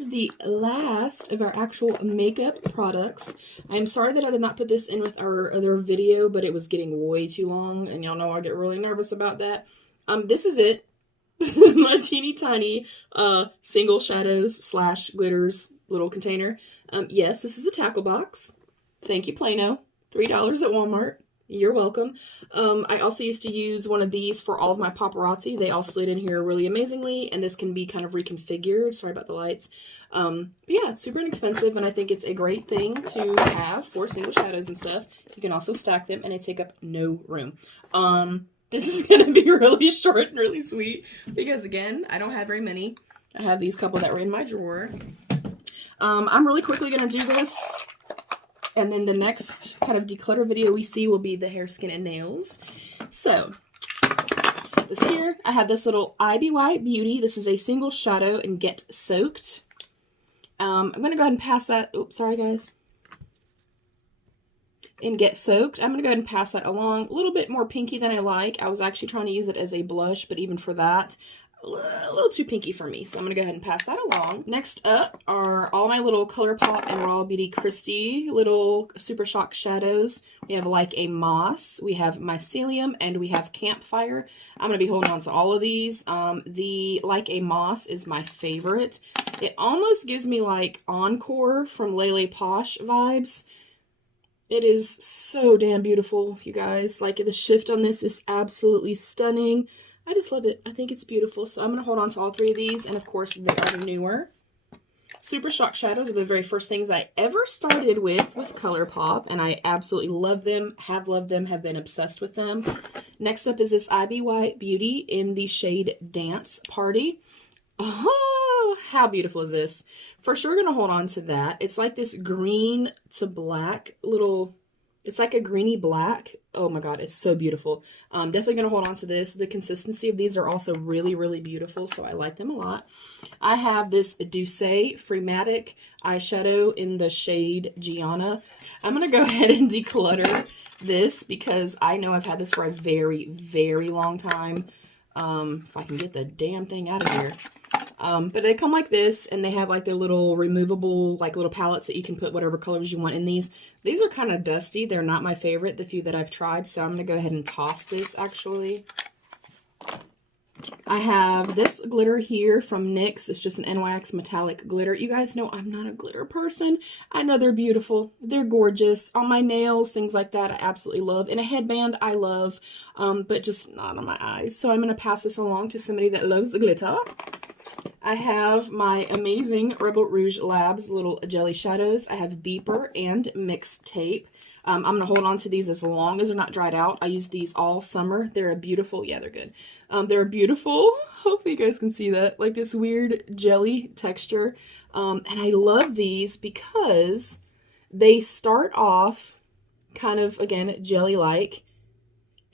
this is the last of our actual makeup products. I'm sorry that I did not put this in with our other video, but it was getting way too long, and y'all know I get really nervous about that. This is it. This is my teeny tiny single shadows / glitters little container. Yes, this is a tackle box. Thank you, Plano. $3 at Walmart. You're welcome. I also used to use one of these for all of my paparazzi. They all slid in here really amazingly, and this can be kind of reconfigured. Sorry about the lights. But yeah, it's super inexpensive, and I think it's a great thing to have for single shadows and stuff. You can also stack them, and they take up no room. This is going to be really short and really sweet, because again, I don't have very many. I have these couple that were in my drawer. I'm really quickly going to do this. And then the next kind of declutter video we see will be the hair, skin, and nails. So, set this here. I have this little IBY Beauty. This is a single shadow in Get Soaked. I'm going to go ahead and pass that. Oops, sorry guys. In Get Soaked. I'm going to go ahead and pass that along. A little bit more pinky than I like. I was actually trying to use it as a blush, but even for that, a little too pinky for me, so I'm going to go ahead and pass that along. Next up are all my little ColourPop and Raw Beauty Christie little Super Shock shadows. We have Like a Moss, we have Mycelium, and we have Campfire. I'm going to be holding on to all of these. The Like a Moss is my favorite. It almost gives me like Encore from Lele Posh vibes. It is so damn beautiful, you guys. Like, the shift on this is absolutely stunning. I just love it. I think it's beautiful. So I'm going to hold on to all three of these. And of course, they are newer. Super Shock Shadows are the very first things I ever started with ColourPop. And I absolutely love them, have loved them, have been obsessed with them. Next up is this IBY Beauty in the shade Dance Party. Oh, how beautiful is this? For sure going to hold on to that. It's like this green to black little... It's like a greeny black. Oh my god, it's so beautiful. Definitely going to hold on to this. The consistency of these are also really, really beautiful, so I like them a lot. I have this Douce Freematic eyeshadow in the shade Gianna. I'm going to go ahead and declutter this because I know I've had this for a very, very long time. If I can get the damn thing out of here. But they come like this, and they have like their little removable, like little palettes that you can put whatever colors you want in these. These are kind of dusty. They're not my favorite, the few that I've tried, so I'm going to go ahead and toss this, actually. I have this glitter here from NYX. It's just an NYX metallic glitter. You guys know I'm not a glitter person. I know they're beautiful. They're gorgeous. On my nails, things like that, I absolutely love. In a headband, I love, but just not on my eyes. So I'm going to pass this along to somebody that loves glitter. I have my amazing Rebel Rouge Labs little jelly shadows. I have Beeper and Mix Tape. I'm going to hold on to these as long as they're not dried out. I use these all summer. They're a beautiful, yeah, they're good. They're beautiful. Hopefully you guys can see that. Like this weird jelly texture. And I love these because they start off kind of, again, jelly-like.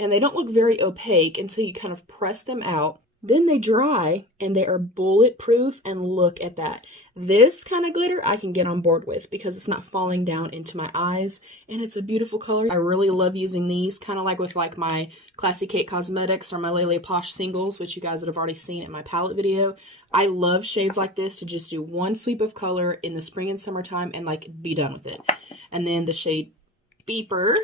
And they don't look very opaque until you kind of press them out. Then they dry, and they are bulletproof, and look at that. This kind of glitter I can get on board with because it's not falling down into my eyes, and it's a beautiful color. I really love using these, kind of like with like my Classy Kate Cosmetics or my Lele Posh singles, which you guys would have already seen in my palette video. I love shades like this to just do one sweep of color in the spring and summertime and like be done with it. And then the shade Beeper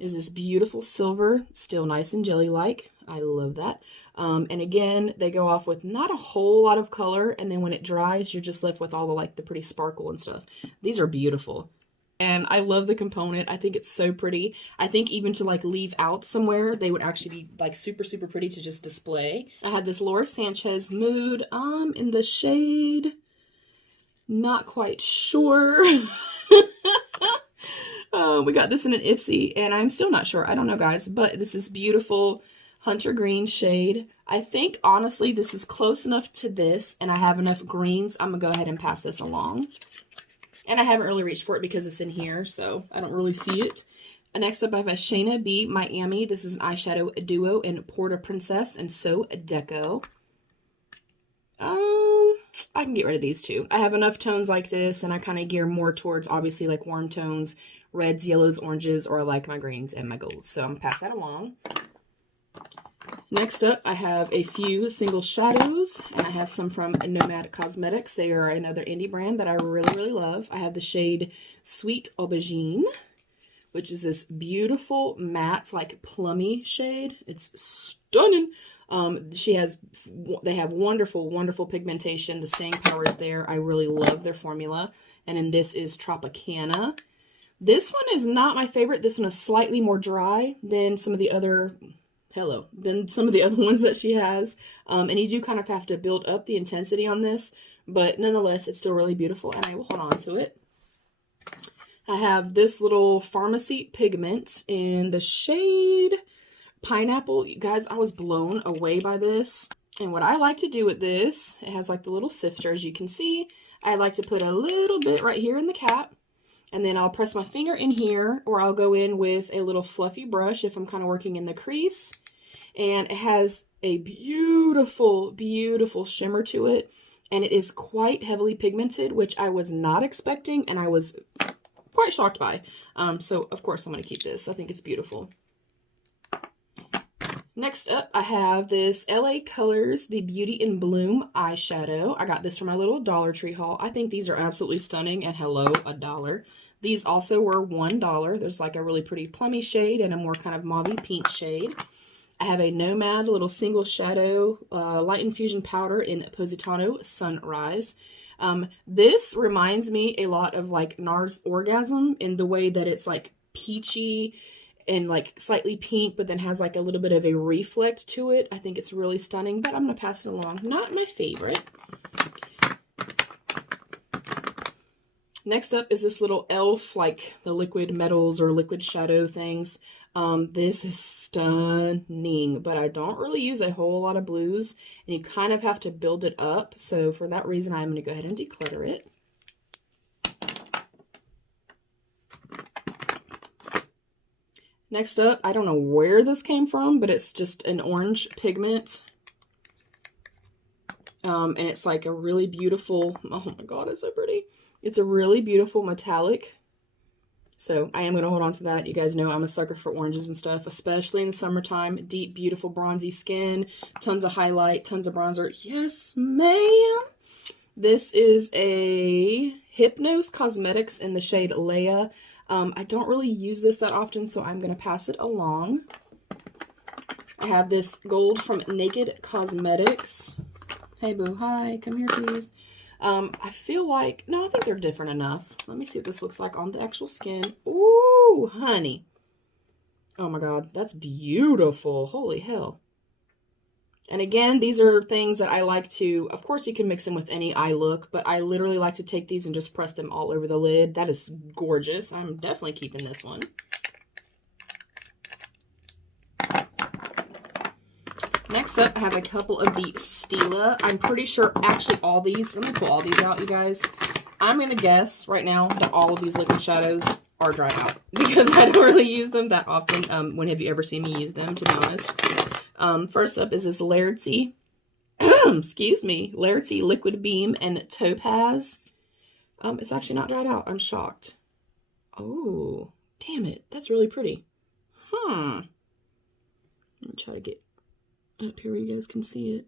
is this beautiful silver, still nice and jelly-like. I love that. And again, they go off with not a whole lot of color, and then when it dries, you're just left with all the like the pretty sparkle and stuff. These are beautiful. And I love the component. I think it's so pretty. I think even to like leave out somewhere, they would actually be like super, super pretty to just display. I had this Laura Sanchez Mood in the shade, not quite sure. We got this in an Ipsy, and I'm still not sure. I don't know, guys, but this is beautiful hunter green shade. I think, honestly, this is close enough to this, and I have enough greens. I'm going to go ahead and pass this along. And I haven't really reached for it because it's in here, so I don't really see it. And next up, I have a Shayna B. Miami. This is an eyeshadow duo in Porta Princess and So Deco. I can get rid of these two. I have enough tones like this, and I kind of gear more towards, obviously, like warm tones, reds, yellows, oranges, or I like my greens and my golds. So I'm going to pass that along. Next up, I have a few single shadows, and I have some from Nomad Cosmetics. They are another indie brand that I really, really love. I have the shade Sweet Aubergine, which is this beautiful matte, like plummy shade. It's stunning. They have wonderful, wonderful pigmentation. The staying power is there. I really love their formula. And then this is Tropicana. This one is not my favorite. This one is slightly more dry than some of the other ones that she has. And you do kind of have to build up the intensity on this, but nonetheless, it's still really beautiful, and I will hold on to it. I have this little Pharmacy pigment in the shade Pineapple. You guys, I was blown away by this. And what I like to do with this, it has like the little sifter, as you can see. I like to put a little bit right here in the cap. And then I'll press my finger in here, or I'll go in with a little fluffy brush if I'm kind of working in the crease. And it has a beautiful, beautiful shimmer to it. And it is quite heavily pigmented, which I was not expecting, and I was quite shocked by. So, of course, I'm going to keep this. I think it's beautiful. Next up, I have this LA Colors, the Beauty in Bloom eyeshadow. I got this from my little Dollar Tree haul. I think these are absolutely stunning, and hello, $1. These also were $1. There's like a really pretty plummy shade and a more kind of mauve pink shade. I have a Nomad little single shadow light infusion powder in Positano Sunrise. This reminds me a lot of like NARS Orgasm in the way that it's like peachy and like slightly pink, but then has like a little bit of a reflect to it. I think it's really stunning, but I'm going to pass it along. Not my favorite. Next up is this little e.l.f. like the liquid metals or liquid shadow things. This is stunning, but I don't really use a whole lot of blues, and you kind of have to build it up. So for that reason, I'm going to go ahead and declutter it. Next up, I don't know where this came from, but it's just an orange pigment. And it's like a really beautiful, oh my god, it's so pretty. It's a really beautiful metallic. So I am going to hold on to that. You guys know I'm a sucker for oranges and stuff, especially in the summertime. Deep, beautiful, bronzy skin, tons of highlight, tons of bronzer. Yes, ma'am. This is a Hypnose Cosmetics in the shade Leia. I don't really use this that often, so I'm going to pass it along. I have this gold from Naked Cosmetics. Hey, boo. Hi. Come here, please. I feel like, no, I think they're different enough. Let me see what this looks like on the actual skin. Ooh, honey. Oh, my God. That's beautiful. Holy hell. And again, these are things that I like to, of course you can mix them with any eye look, but I literally like to take these and just press them all over the lid. That is gorgeous. I'm definitely keeping this one. Next up, I have a couple of the Stila. I'm pretty sure, actually all these, let me pull all these out, you guys. I'm going to guess right now that all of these liquid shadows are dried out because I don't really use them that often. When have you ever seen me use them, to be honest? First up is this Laerty, excuse me, Laerty Liquid Beam and Topaz. It's actually not dried out. I'm shocked. Oh, damn it. That's really pretty. Let me try to get up here where you guys can see it.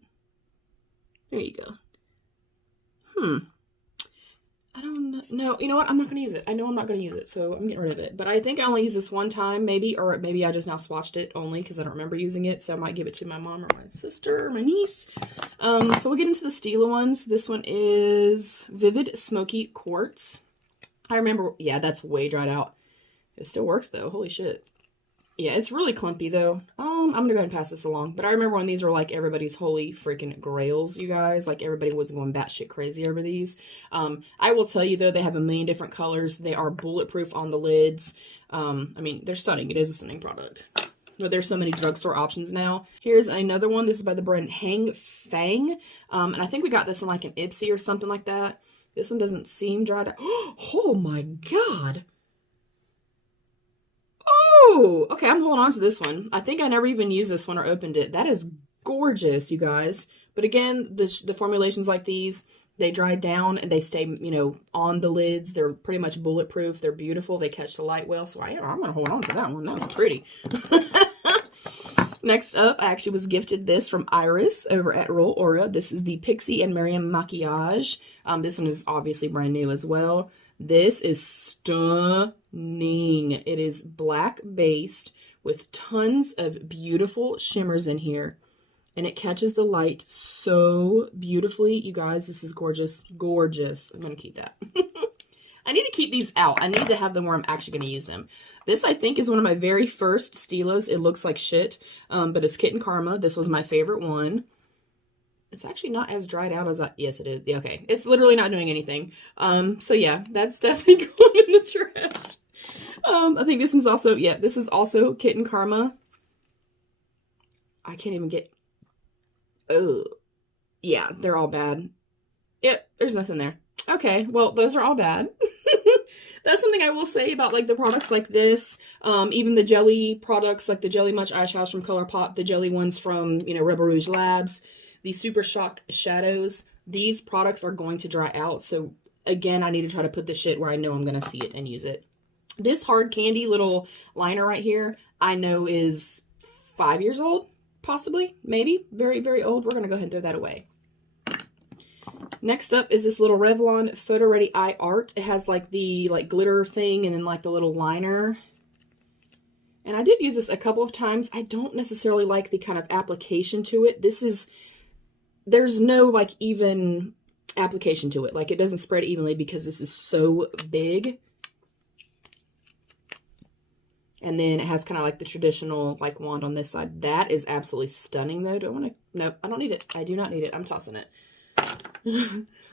There you go. I don't know. No, you know what? I'm not going to use it. I know I'm not going to use it, so I'm getting rid of it. But I think I only used this one time, maybe, or maybe I just now swatched it only because I don't remember using it, so I might give it to my mom or my sister or my niece. So we'll get into the Stila ones. This one is Vivid Smoky Quartz. I remember, yeah, that's way dried out. It still works, though. Holy shit. Yeah, it's really clumpy, though. I'm going to go ahead and pass this along. But I remember when these were, like, everybody's holy freaking grails, you guys. Like, everybody was going batshit crazy over these. I will tell you, though, they have a million different colors. They are bulletproof on the lids. I mean, they're stunning. It is a stunning product. But there's so many drugstore options now. Here's another one. This is by the brand Hang Fang. And I think we got this in, like, an Ipsy or something like that. This one doesn't seem dried out. Oh, my God. Oh, okay, I'm holding on to this one. I think I never even used this one or opened it. That is gorgeous, you guys. But again, the formulations like these, they dry down and they stay, you know, on the lids. They're pretty much bulletproof. They're beautiful. They catch the light well. So I'm going to hold on to that one. That was pretty. Next up, I actually was gifted this from Iris over at Roll Aura. This is the Pixie and Miriam Maquillage. This one is obviously brand new as well. This is stunning. It is black based with tons of beautiful shimmers in here. And it catches the light so beautifully. You guys, this is gorgeous. Gorgeous. I'm going to keep that. I need to keep these out. I need to have them where I'm actually going to use them. This, I think, is one of my very first Stilas. It looks like shit, but it's Kitten Karma. This was my favorite one. It's actually not as dried out as I... Yes, it is. Yeah, okay. It's literally not doing anything. So, yeah, that's definitely going in the trash. I think this one's also... Yeah, this is also Kitten Karma. I can't even get... Oh, yeah, they're all bad. Yep, there's nothing there. Okay, well, those are all bad. That's something I will say about, like, the products like this. Even the jelly products, like the Jelly Much eyeshadows from ColourPop, the jelly ones from, you know, Rebel Rouge Labs, the Super Shock shadows. These products are going to dry out. So, again, I need to try to put this shit where I know I'm going to see it and use it. This hard candy little liner right here, I know is 5 years old. Possibly, maybe, very, very old. We're going to go ahead and throw that away. Next up is this little Revlon Photo Ready Eye Art. It has like the glitter thing and then like the little liner. And I did use this a couple of times. I don't necessarily like the kind of application to it. There's no like even application to it. Like it doesn't spread evenly because this is so big. And then it has kind of like the traditional like wand on this side. That is absolutely stunning though. Nope, I don't need it. I do not need it. I'm tossing it.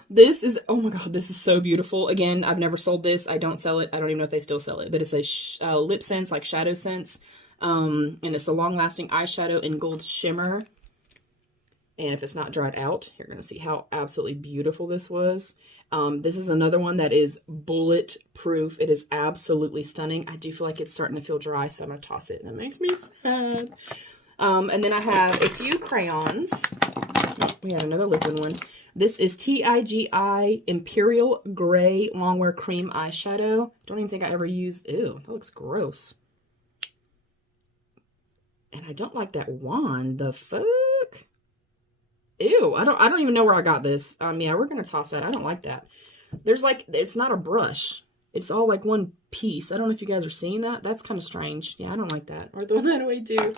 This is, oh my god, this is so beautiful. Again, I've never sold this. I don't sell it. I don't even know if they still sell it. But it's a lip sense, like shadow sense. And it's a long-lasting eyeshadow in gold shimmer. And if it's not dried out, you're going to see how absolutely beautiful this was. This is another one that is bulletproof. It is absolutely stunning. I do feel like it's starting to feel dry, so I'm going to toss it. That makes me sad. And then I have a few crayons. Oh, we have another liquid one. This is TIGI Imperial Gray Longwear Cream Eyeshadow. Don't even think I ever used... Ew, that looks gross. And I don't like that wand. The fuck? Ew, I don't even know where I got this. Yeah, we're gonna toss that. I don't like that. There's like, it's not a brush. It's all like one piece. I don't know if you guys are seeing that. That's kind of strange. Yeah, I don't like that. Or throw that away too.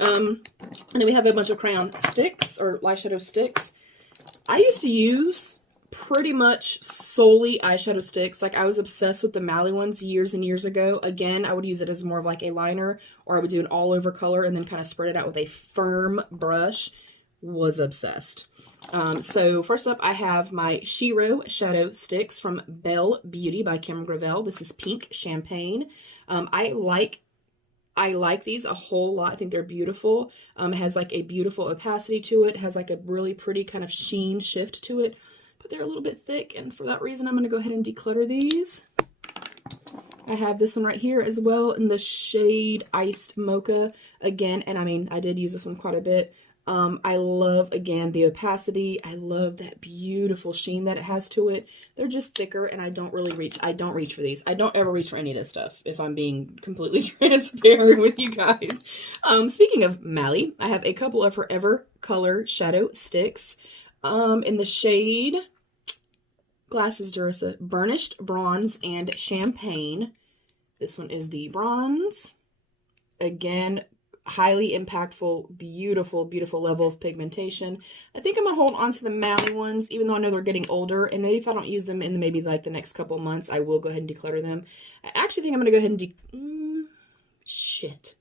And then we have a bunch of crayon sticks or eyeshadow sticks. I used to use pretty much solely eyeshadow sticks. Like I was obsessed with the Mally ones years and years ago. Again, I would use it as more of like a liner, or I would do an all over color and then kind of spread it out with a firm brush. Was obsessed. So first up, I have my Shiro shadow sticks from Belle Beauty by Kim Gravel. This is pink champagne. I like these a whole lot. I think they're beautiful. It has like a beautiful opacity to it. It has like a really pretty kind of sheen shift to it, but they're a little bit thick. And for that reason, I'm going to go ahead and declutter these. I have this one right here as well in the shade Iced Mocha again. And I mean, I did use this one quite a bit. I love, again, the opacity. I love that beautiful sheen that it has to it. They're just thicker, and I don't reach for these. I don't ever reach for any of this stuff, if I'm being completely transparent with you guys. Speaking of Mally, I have a couple of Forever Color shadow sticks, in the shade Glasses Durissa, Burnished Bronze and Champagne. This one is the bronze. Again, highly impactful, beautiful, beautiful level of pigmentation. I think I'm going to hold on to the Mally ones, even though I know they're getting older. And maybe if I don't use them in maybe like the next couple months, I will go ahead and declutter them. I actually think I'm going to go ahead and shit.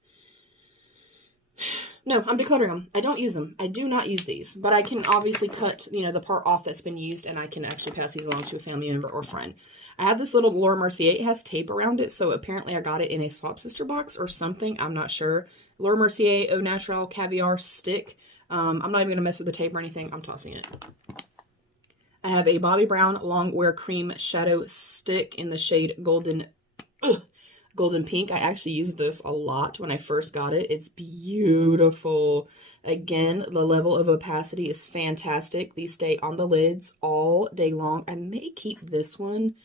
No, I'm decluttering them. I don't use them. I do not use these. But I can obviously cut, you know, the part off that's been used, and I can actually pass these along to a family member or friend. I have this little Laura Mercier. It has tape around it, so apparently I got it in a Swap Sister box or something. I'm not sure. Laura Mercier Au Naturel Caviar Stick. I'm not even going to mess with the tape or anything. I'm tossing it. I have a Bobbi Brown Longwear Cream Shadow Stick in the shade Golden Pink. I actually used this a lot when I first got it. It's beautiful. Again, the level of opacity is fantastic. These stay on the lids all day long. I may keep this one.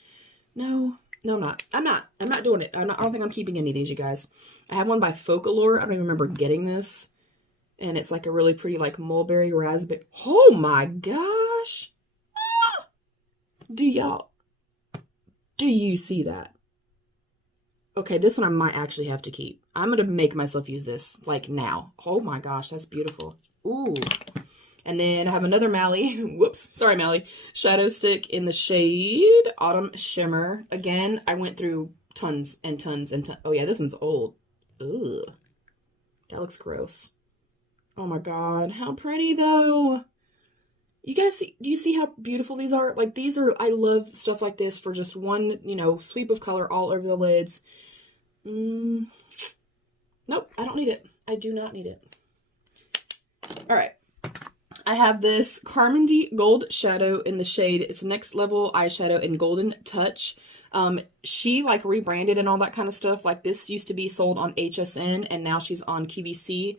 No, I'm not. I'm not doing it. I don't think I'm keeping any of these, you guys. I have one by Focalure. I don't even remember getting this. And it's like a really pretty like mulberry raspberry. Oh my gosh. Do you see that? Okay, this one I might actually have to keep. I'm going to make myself use this like now. Oh my gosh, that's beautiful. Ooh. And then I have another Mally, whoops, sorry Mally, shadow stick in the shade Autumn Shimmer. Again, I went through tons and tons and tons. Oh yeah, this one's old. Ugh. That looks gross. Oh my god, how pretty though. You guys see, do you see how beautiful these are? Like these are, I love stuff like this for just one, you know, sweep of color all over the lids. Nope, I don't need it. I do not need it. All right. I have this Carmine Gold shadow in the shade. It's Next Level eyeshadow in Golden Touch. She like rebranded and all that kind of stuff. Like this used to be sold on HSN and now she's on QVC.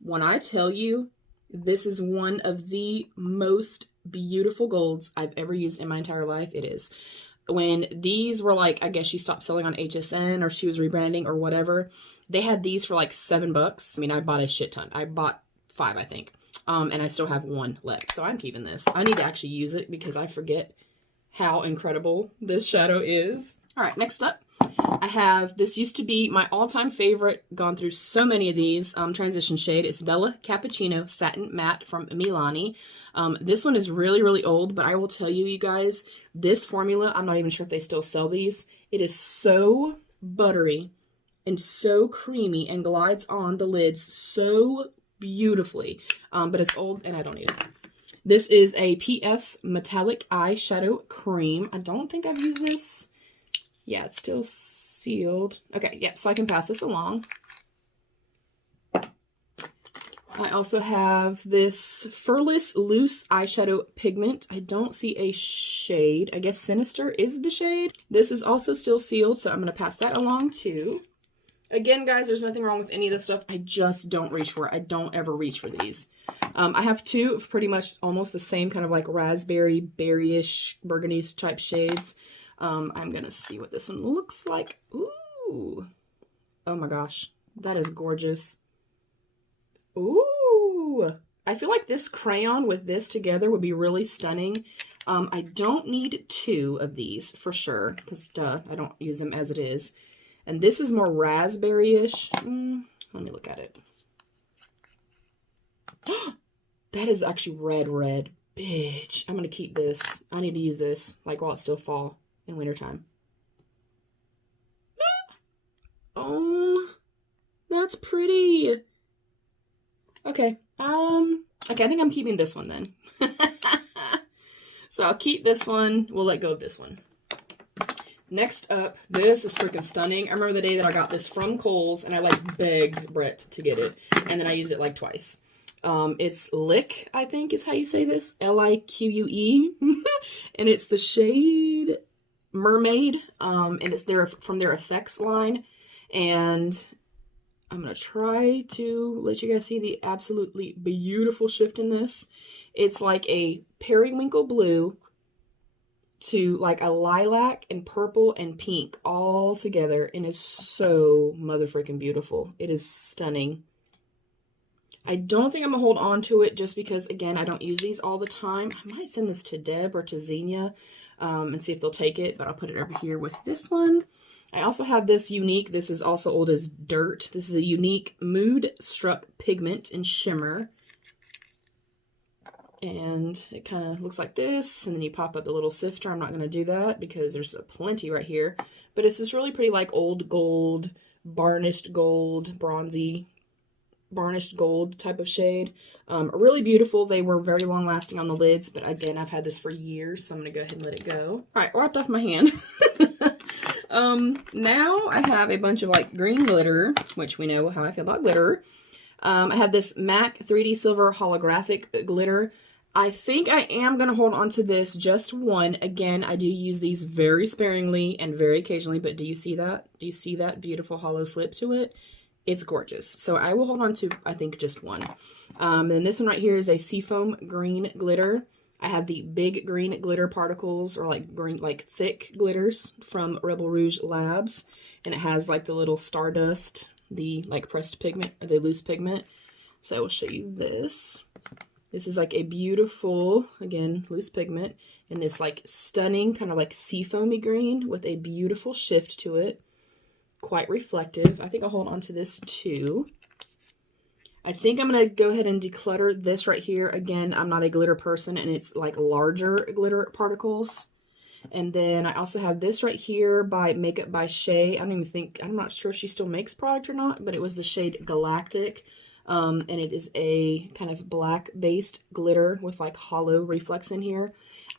When I tell you, this is one of the most beautiful golds I've ever used in my entire life. It is. When these were like, I guess she stopped selling on HSN or she was rebranding or whatever. They had these for like $7. I mean, I bought a shit ton. I bought 5, I think. And I still have 1 left. So I'm keeping this. I need to actually use it because I forget how incredible this shadow is. All right, next up, I have, this used to be my all-time favorite, gone through so many of these, transition shade. It's Bella Cappuccino Satin Matte from Milani. This one is really, really old, but I will tell you, you guys, this formula, I'm not even sure if they still sell these. It is so buttery and so creamy and glides on the lids so beautifully, but it's old and I don't need it. This is a PS Metallic Eyeshadow Cream. I don't think I've used this. Yeah, it's still sealed. Okay, yeah, so I can pass this along. I also have this Furless Loose Eyeshadow Pigment. I don't see a shade. I guess Sinister is the shade. This is also still sealed, so I'm going to pass that along too. Again, guys, there's nothing wrong with any of this stuff. I just don't reach for it. I don't ever reach for these. I have 2 of pretty much almost the same kind of like raspberry, berryish, burgundy type shades. I'm going to see what this one looks like. Ooh. Oh my gosh. That is gorgeous. Ooh. I feel like this crayon with this together would be really stunning. I don't need 2 of these for sure because, duh, I don't use them as it is. And this is more raspberry-ish. Let me look at it. That is actually red. Bitch. I'm going to keep this. I need to use this like while it's still fall and wintertime. Oh, that's pretty. Okay. Okay, I think I'm keeping this one then. So I'll keep this one. We'll let go of this one. Next up, this is freaking stunning. I remember the day that I got this from Kohl's and I like begged Brett to get it. And then I used it like twice. It's Lick, I think is how you say this. Lique. And it's the shade Mermaid. And it's from their Effects line. And I'm going to try to let you guys see the absolutely beautiful shift in this. It's like a periwinkle blue to like a lilac and purple and pink all together, and it's so motherfucking beautiful. It is stunning. I don't think I'm gonna hold on to it just because, again, I don't use these all the time. I might send this to Deb or to Xenia and see if they'll take it, but I'll put it over here with this one. I also have this UNEEK. This is also old as dirt. This is a UNEEK Mood Struck Pigment in Shimmer. And it kind of looks like this, and then you pop up a little sifter. I'm not going to do that because there's plenty right here. But it's this really pretty like old gold, varnished gold, bronzy, varnished gold type of shade. Really beautiful. They were very long lasting on the lids, but again, I've had this for years, so I'm going to go ahead and let it go. All right, wiped off my hand. Now I have a bunch of like green glitter, which we know how I feel about glitter. I have this MAC 3D Silver Holographic Glitter. I think I am going to hold on to this, just one. Again, I do use these very sparingly and very occasionally, but do you see that? Do you see that beautiful hollow flip to it? It's gorgeous. So I will hold on to, I think, just one. And this one right here is a Seafoam Green Glitter. I have the big green glitter particles, or like green, like thick glitters from Rebel Rouge Labs. And it has like the little stardust, the like pressed pigment, or the loose pigment. So I will show you this. This is like a beautiful, again, loose pigment, in this like stunning kind of like seafoamy green with a beautiful shift to it. Quite reflective. I think I'll hold on to this too. I think I'm going to go ahead and declutter this right here. Again, I'm not a glitter person, and it's like larger glitter particles. And then I also have this right here by Makeup by Shay. I'm not sure if she still makes product or not, but it was the shade Galactic. And it is a kind of black based glitter with like hollow reflex in here.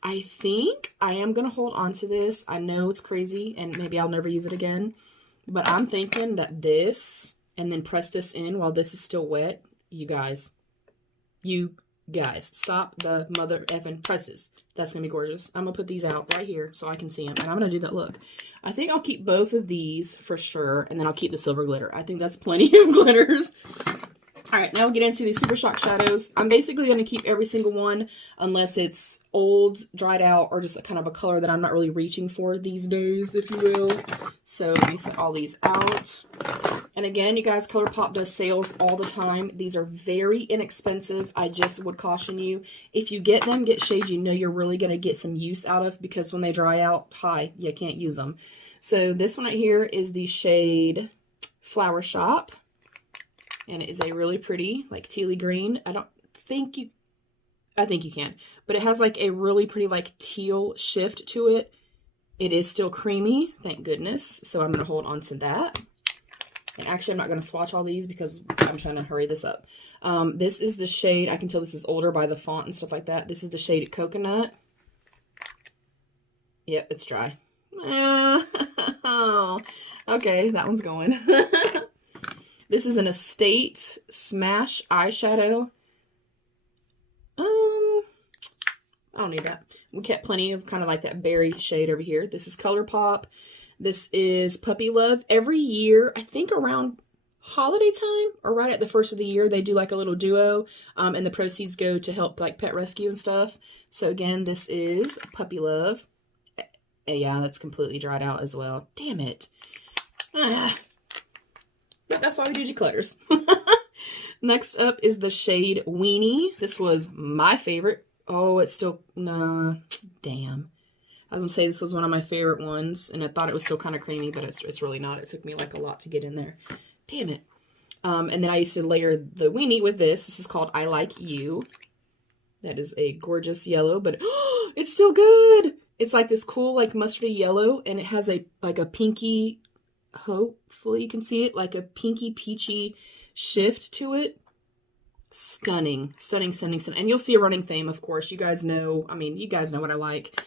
I think I am going to hold on to this. I know it's crazy and maybe I'll never use it again, but I'm thinking that this, and then press this in while this is still wet. You guys, stop the mother effing presses. That's going to be gorgeous. I'm going to put these out right here so I can see them. And I'm going to do that look. I think I'll keep both of these for sure. And then I'll keep the silver glitter. I think that's plenty of glitters. All right, now we'll get into these Super Shock shadows. I'm basically going to keep every single one unless it's old, dried out, or just kind of a color that I'm not really reaching for these days, if you will. So let me set all these out. And again, you guys, ColourPop does sales all the time. These are very inexpensive. I just would caution you, if you get them, get shades you know you're really going to get some use out of, because when they dry out, you can't use them. So this one right here is the shade Flower Shop. And it is a really pretty, like, tealy green. I think you can. But it has, like, a really pretty, like, teal shift to it. It is still creamy, thank goodness. So I'm going to hold on to that. And actually, I'm not going to swatch all these because I'm trying to hurry this up. This is the shade, I can tell this is older by the font and stuff like that. This is the shade Coconut. Yep, it's dry. Oh, okay, that one's going. This is an Estate Smash eyeshadow. I don't need that. We kept plenty of kind of like that berry shade over here. This is ColourPop. This is Puppy Love. Every year, I think around holiday time or right at the first of the year, they do like a little duo, and the proceeds go to help like pet rescue and stuff. So again, this is Puppy Love. Yeah, that's completely dried out as well. Damn it. But that's why we do declutters. Next up is the shade Weenie. This was my favorite. Oh, it's still, nah, damn. I was gonna say this was one of my favorite ones, and I thought it was still kind of creamy, but it's really not. It took me like a lot to get in there. Damn it. And then I used to layer the Weenie with this. This is called I Like You. That is a gorgeous yellow, but it's still good. It's like this cool, like mustardy yellow, and it has a like a pinky, hopefully you can see it, like a pinky peachy shift to it. Stunning, stunning, stunning, stunning. And you'll see a running theme, of course. You guys know, I mean, you guys know what I like.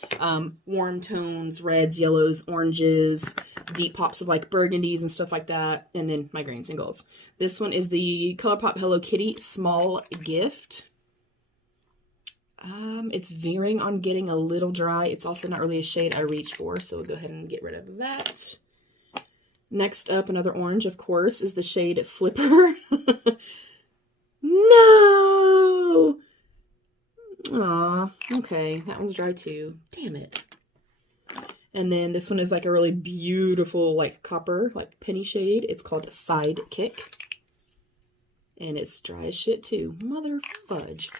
Warm tones, reds, yellows, oranges, deep pops of like burgundies and stuff like that. And then my greens and golds. This one is the ColourPop Hello Kitty Small Gift. It's veering on getting a little dry. It's also not really a shade I reach for, so we'll go ahead and get rid of that. Next up, another orange, of course, is the shade Flipper. No! Aw, okay, that one's dry too. Damn it. And then this one is like a really beautiful, like copper, like penny shade. It's called Sidekick. And it's dry as shit too. Mother fudge.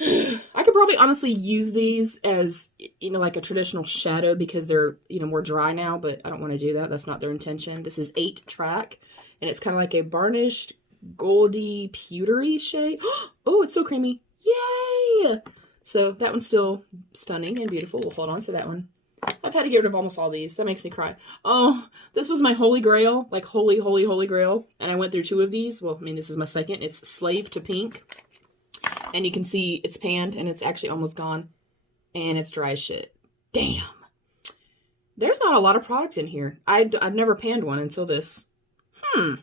I could probably honestly use these as, you know, like a traditional shadow because they're, you know, more dry now, but I don't want to do that. That's not their intention. This is 8 Track, and it's kind of like a varnished, goldy, pewtery shade. Oh, it's so creamy. Yay! So that one's still stunning and beautiful. We'll hold on to that one. I've had to get rid of almost all these. That makes me cry. Oh, this was my holy grail, like holy, holy, holy grail. And I went through 2 of these. Well, I mean, this is my second. It's Slave to Pink. And you can see it's panned and it's actually almost gone. And it's dry as shit. Damn. There's not a lot of product in here. I've never panned one until this. ColourPop.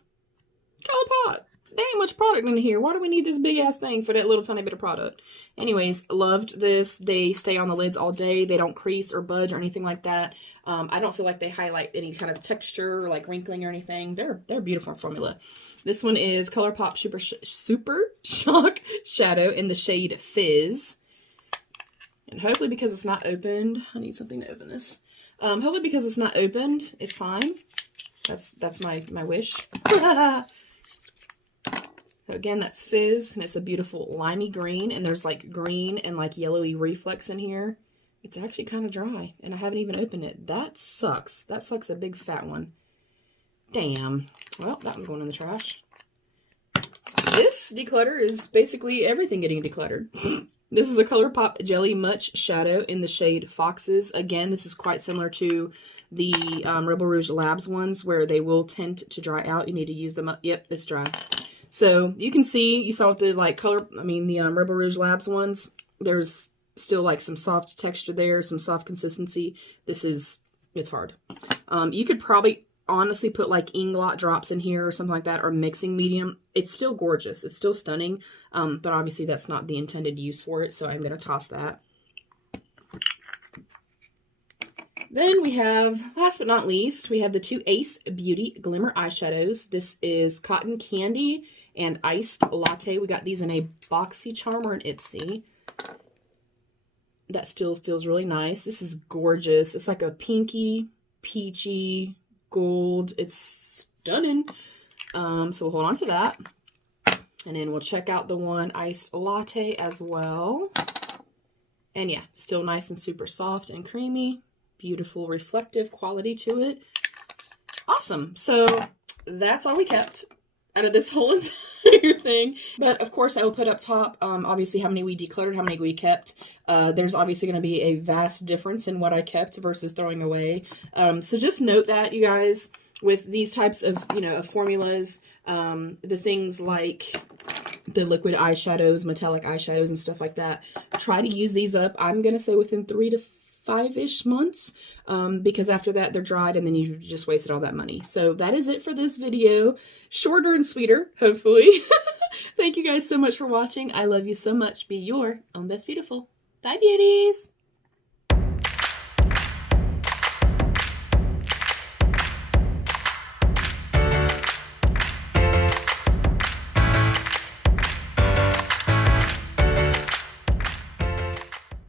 There ain't much product in here. Why do we need this big ass thing for that little tiny bit of product? Anyways, loved this. They stay on the lids all day. They don't crease or budge or anything like that. I don't feel like they highlight any kind of texture or like wrinkling or anything. They're beautiful formula. This one is ColourPop Super Shock Shadow in the shade Fizz. And hopefully because it's not opened, I need something to open this. Hopefully because it's not opened, it's fine. That's my wish. So again, that's Fizz, and it's a beautiful limey green, and there's like green and like yellowy reflex in here. It's actually kind of dry, and I haven't even opened it. That sucks. That sucks a big fat one. Damn. Well, that one's going in the trash. This declutter is basically everything getting decluttered. This is a ColourPop Jelly Much Shadow in the shade Foxes. Again, this is quite similar to the Rebel Rouge Labs ones where they will tend to dry out. You need to use them up. Yep, it's dry. So you can see, you saw with the like the Rebel Rouge Labs ones, there's still like some soft texture there, some soft consistency. It's hard. You could probably honestly put like Inglot drops in here or something like that, or mixing medium. It's still gorgeous. It's still stunning. But obviously that's not the intended use for it. So I'm going to toss that. Then we have, last but not least, we have the two Ace Beauty Glimmer Eyeshadows. This is Cotton Candy and Iced Latte. We got these in a BOXYCHARM or an Ipsy. That still feels really nice. This is gorgeous. It's like a pinky, peachy, gold. It's stunning. So we'll hold on to that. And then we'll check out the one Iced Latte as well. And yeah, still nice and super soft and creamy. Beautiful reflective quality to it. Awesome. So that's all we kept out of this whole entire thing. But of course I will put up top obviously how many we decluttered, how many we kept. There's obviously going to be a vast difference in what I kept versus throwing away. So just note that, you guys, with these types of, of formulas, the things like the liquid eyeshadows, metallic eyeshadows and stuff like that, try to use these up, I'm going to say within 3 to 5-ish months, because after that they're dried and then you just wasted all that money. So that is it for this video. Shorter and sweeter, hopefully. Thank you guys so much for watching. I love you so much. Be your own best beautiful. Bye, beauties.